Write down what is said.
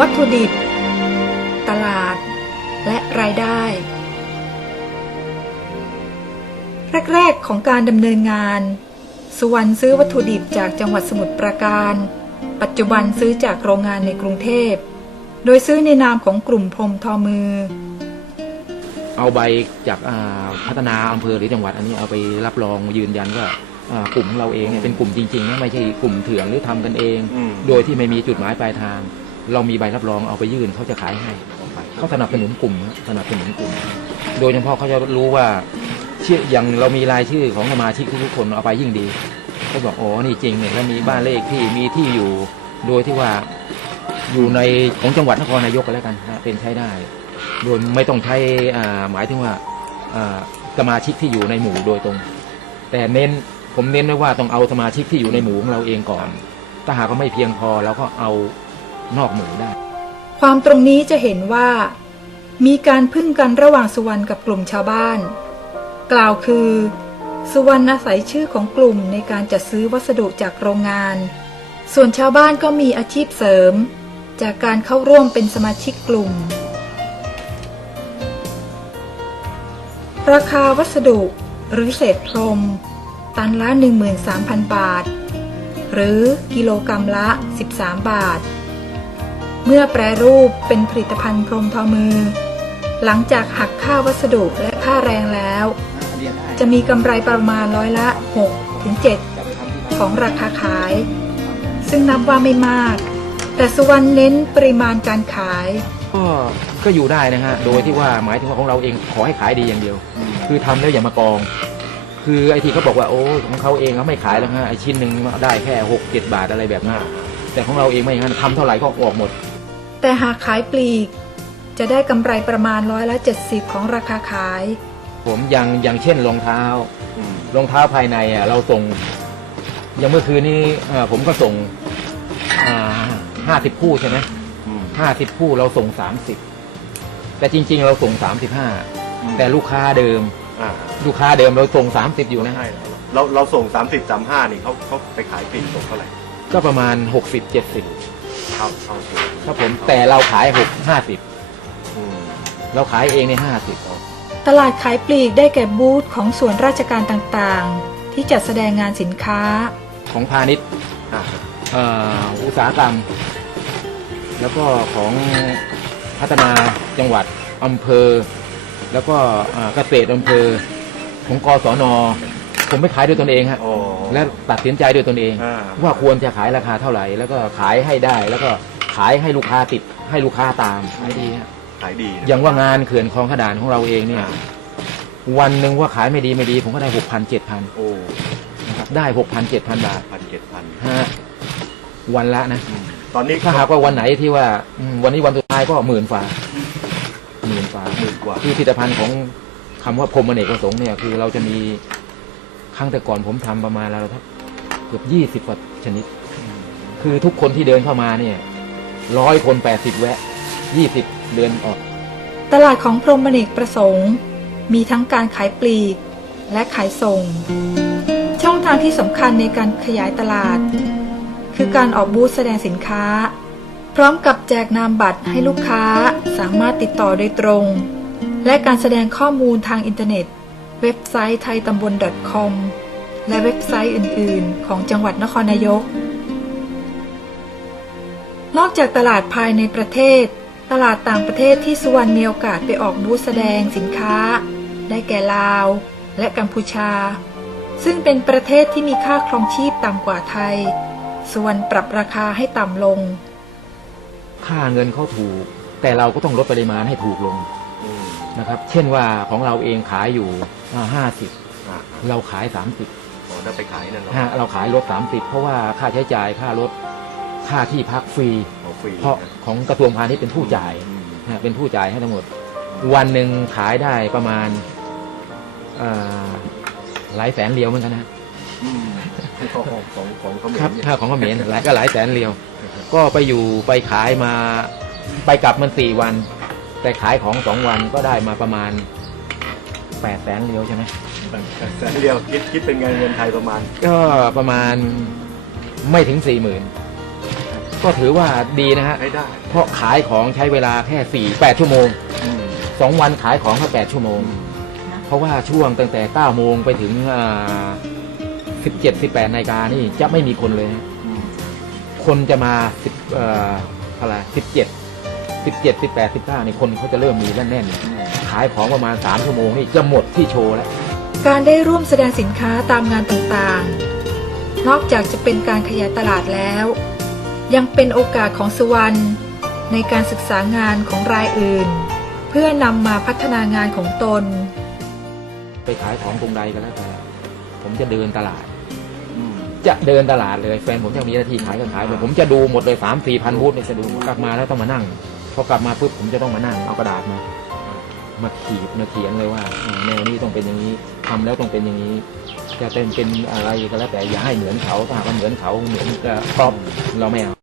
วัตถุดิบ ตลาด และรายได้ แรก ๆ ของการดำเนินงาน สุวรรณซื้อวัตถุดิบจากจังหวัดสมุทรปราการ ปัจจุบันซื้อจากโรงงานในกรุงเทพ โดยซื้อในนามของกลุ่มพรมทอมือ เอาใบจากอ่าพัฒนาอำเภอหรือจังหวัดอันนี้เอาไปรับรองยืนยันว่าอ่ากลุ่มของเราเองเนี่ยเป็นกลุ่มจริงๆนะไม่ใช่กลุ่มเถื่อนหรือทำกันเองอืมโดยที่ไม่มีจุดหมายปลายทาง เรามีใบรับรองเอาไปยื่นเขาจะขายให้เขาสนับสนุนกลุ่มนะสนับสนุนกลุ่ม โดยเฉพาะเขาจะรู้ว่าชื่ออย่างเรามีรายชื่อของสมาชิกทุกคนเอาไปยิ่งดีเขาบอกอ๋อนี่จริงเนี่ยแล้วมีบ้านเลขที่มีที่อยู่ โดยที่ว่าอยู่ในของจังหวัดนครนายกก็แล้วกันนะเป็นใช้ได้ โดยไม่ต้องใช้หมายถึงว่าสมาชิกที่อยู่ในหมู่โดยตรง แต่เน้นผมเน้นไว้ว่าต้องเอาสมาชิกที่อยู่ในหมู่ของเราเองก่อน ถ้าหากว่าไม่เพียงพอเราก็เอา นอกหมู่ได้ ความตรงนี้จะเห็นว่า มีการพึ่งกันระหว่างสุวรรณกับกลุ่มชาวบ้าน กล่าวคือ สุวรรณอาศัยชื่อของกลุ่มในการจัดซื้อวัสดุจากโรงงาน ส่วนชาวบ้านก็มีอาชีพเสริม จากการเข้าร่วมเป็นสมาชิกกลุ่ม ราคาวัสดุหรือเศษพรม ตันละ 13,000 บาท หรือกิโลกรรัมละ 13 บาท เมื่อแปรรูปเป็นผลิตภัณฑ์พรมทอมือ หลังจากหักค่าวัสดุและค่าแรงแล้ว จะมีกำไรประมาณร้อยละ6ถึง7ของราคาขาย ซึ่งนับว่าไม่มาก แต่สุวรรณเน้นปริมาณการขาย ก็ก็อยู่ได้นะฮะ โดยที่ว่าหมายถึงว่าของเราเองขอให้ขายดีอย่างเดียว คือทำแล้วอย่ามากอง คือไอที่เขาบอกว่าโอ้ของเขาเองเขาไม่ขายแล้วฮะไอชิ้นหนึ่งได้แค่หกเจ็ดบาทอะไรแบบนั้นแต่ของเราเองไม่อย่างนั้นทำเท่าไหร่ก็ออกหมด แต่หากขายปลีก จะได้กำไรประมาณร้อยละ 70 ของราคาขาย ผมอย่างอย่างเช่นรองเท้าอืมรองเท้าภายในอะเราส่ง อย่างเมื่อคืนนี้เอ่อผมก็ส่งห้าสิบคู่ใช่ไหมอืมห้าสิบคู่เราส่งสามสิบแต่จริง ๆ เราส่งสามสิบห้าอืมแต่ลูกค้าเดิม อ่าลูกค้าเดิมเราส่งสามสิบอยู่นะ ใช่เราเราส่งสามสิบสามห้านี่เขาเขาไปขายปลีกส่งเท่าไหร่ก็ประมาณหกสิบเจ็ดสิบ เท่าเท่าเดิมครับผมแต่เราขายหกห้าสิบอืมเราขายเองในห้าสิบตลาดขายปลีกได้แก่บูธของส่วนราชการต่างๆ ที่จัดแสดงงานสินค้า ของพาณิชย์อ่าเอ่ออุตสาหกรรม แล้วก็ของพัฒนาจังหวัดอำเภอ แล้วก็อ่าเกษตรอำเภอของกศน ผมไปขายด้วยตนเองฮะโอ้ และตัดสินใจด้วยตนเอง อ่า ว่าควรจะขายราคาเท่าไหร่ แล้วก็ขายให้ได้แล้วก็ขายให้ลูกค้าติดให้ลูกค้าตามขายดีฮะขายดีนะอย่างว่างานเขื่อนคลองขดานของเราเองเนี่ย วันหนึ่งว่าขายไม่ดีไม่ดี ผมก็ได้หกพันเจ็ดพันโอ้นะครับได้หกพันเจ็ดพันบาทพันเจ็ดพันฮะวันละนะ ตอนนี้ถ้าหากว่าวันไหนที่ว่าอืมวันนี้วันสุดท้ายก็หมื่นฝ่าหมื่นฝ่าหมื่นกว่า คือผลิตภัณฑ์ของคำว่าพรหมอเนกประสงค์เนี่ยคือเราจะมีค รั้งแต่ก่อนผมทำประมาณแล้วครับเกือบยี่สิบกว่าชนิด คือทุกคนที่เดินเข้ามาเนี่ยร้อยคนแปดสิบแวะยี่สิบเดินออก ตลาดของพรหมเนกประสงค์ มีทั้งการขายปลีกและขายส่ง ช่องทางที่สำคัญในการขยายตลาด คือการออกบูธแสดงสินค้า พร้อมกับแจกนามบัตรให้ลูกค้าสามารถติดต่อโดยตรง และการแสดงข้อมูลทางอินเทอร์เน็ต เว็บไซต์ไทยตำบล .com และเว็บไซต์อื่น ๆ ของจังหวัดนครนายก นอกจากตลาดภายในประเทศ ตลาดต่างประเทศที่สุวรรณมีโอกาสไปออกบูธแสดงสินค้า ได้แก่ลาว และกัมพูชา ซึ่งเป็นประเทศที่มีค่าครองชีพต่ำกว่าไทยส่วนปรับราคาให้ต่ำลง ค่าเงินเขาถูก แต่เราก็ต้องลดปริมาณให้ถูกลง นะครับ เช่นว่าของเราเองขายอยู่ห้าสิบอ่าเราขายสามสิบโอ้ถ้าไปขายนั่นฮะเราขายลดสามสิบเพราะว่าค่าใช้จ่ายค่ารถค่าที่พักฟรีเอาฟรีเพราะของกระทรวงพาณิชย์เป็นผู้จ่ายอืมฮะเป็นผู้จ่ายให้ทั้งหมด วันหนึ่งขายได้ประมาณเอ่อหลายแสนเรียวเหมือนกันนะ อืมของของของเขาเหม็ครับนเนี่ยถ้าของเขมรหลายก็หลายแสนเรียว ก็ไปอยู่ไปขายมาไปกลับมันสี่วัน แต่ขายของสองวันก็ได้มาประมาณแปดแสนเรียวใช่ไหมแสนเดียวคิดคิดเป็นเงินเงินไทยประมาณ ก็ประมาณไม่ถึงสี่หมื่นก็ถือว่าดีนะฮะใช้ได้ เพราะขายของใช้เวลาแค่สี่แปดชั่วโมงอืมสองวันขายของแค่แปดชั่วโมง เพราะว่าช่วงตั้งแต่เก้าโมงไปถึงสิบเจ็ดสิบแปดนาฬิกานี่จะไม่มีคนเลยฮะ อืมคนจะมาสิบเอ่ออะไรสิบเจ็ด สิบเจ็ดสิบแปดสิบเก้านี่คนเขาจะเริ่มมีแน่นๆขายของประมาณสามชั่วโมงนี่จะหมดที่โชว์แล้ว การได้ร่วมแสดงสินค้าตามงานต่างๆ นอกจากจะเป็นการขยายตลาดแล้ว ยังเป็นโอกาสของสุวรรณในการศึกษางานของรายอื่น เพื่อนำมาพัฒนางานของตน ไปขายของตรงใดก็แล้วแต่ผมจะเดินตลาดอืมจะเดินตลาดเลยแฟนผมจะมีหน้าที่ขายก็ขายไปผมจะดูหมดเลยสามสี่พันบูธเนี่ยจะดูกลับมาแล้วต้องมานั่ง พอกลับมาปุ๊บผมจะต้องมานั่งเอากระดาษมามาขีดมาเขียนเลยว่าแนวนี้ต้องเป็นอย่างนี้ทำแล้วต้องเป็นอย่างนี้ จะเป็นเป็นอะไรก็แล้วแต่อย่าให้เหมือนเขาถ้าหากว่าเหมือนเขาเหมือนกับครอบเราไม่เอา